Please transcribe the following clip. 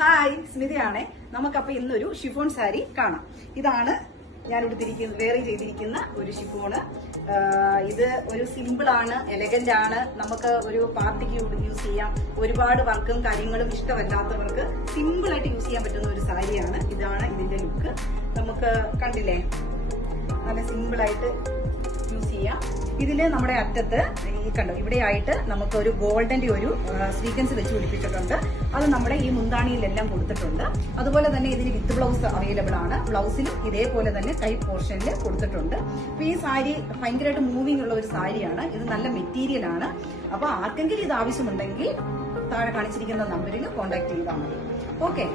Hi, സ്മിതയാണേ. നമുക്കപ്പോ ഇന്നൊരു chiffon sari കാണാം. ഇതാണ് ഞാൻ വേറെ ചെയ്തിരിക്കുന്ന ഒരു ഷിഫോണ്. ഇത് ഒരു സിമ്പിൾ ആണ്, എലഗന്റ് ആണ്. നമുക്ക് ഒരു പാർട്ടിക്ക് യൂസ് ചെയ്യാം. ഒരുപാട് വർക്കും കാര്യങ്ങളും ഇഷ്ടമല്ലാത്തവർക്ക് സിമ്പിൾ ആയിട്ട് യൂസ് ചെയ്യാൻ പറ്റുന്ന ഒരു സാരിയാണ്. ഇതാണ് ഇതിന്റെ ലുക്ക്. നമുക്ക് കണ്ടില്ലേ, നല്ല സിമ്പിൾ ആയിട്ട് യൂസ് ചെയ്യാം. ഇതില് നമ്മുടെ അറ്റത്ത് ഈ കണ്ടോ, ഇവിടെയായിട്ട് നമുക്ക് ഒരു ഗോൾഡന്റെ ഒരു സ്വീക്വൻസ് വെച്ച് പിടിപ്പിച്ചിട്ടുണ്ട്. അത് നമ്മുടെ ഈ മുന്താണിയിലെല്ലാം കൊടുത്തിട്ടുണ്ട്. അതുപോലെ തന്നെ ഇതിന് വിത്ത് ബ്ലൗസ് അവൈലബിൾ ആണ്. ബ്ലൗസിലും ഇതേപോലെ തന്നെ ടൈപ്പ് പോർഷനിൽ കൊടുത്തിട്ടുണ്ട്. അപ്പൊ ഈ സാരി ഭയങ്കരമായിട്ട് മൂവിംഗ് ഉള്ള ഒരു സാരിയാണ്. ഇത് നല്ല മെറ്റീരിയൽ ആണ്. അപ്പൊ ആർക്കെങ്കിലും ഇത് ആവശ്യമുണ്ടെങ്കിൽ താഴെ കാണിച്ചിരിക്കുന്ന നമ്പറിൽ കോൺടാക്ട് ചെയ്താൽ മതി. ഓക്കെ.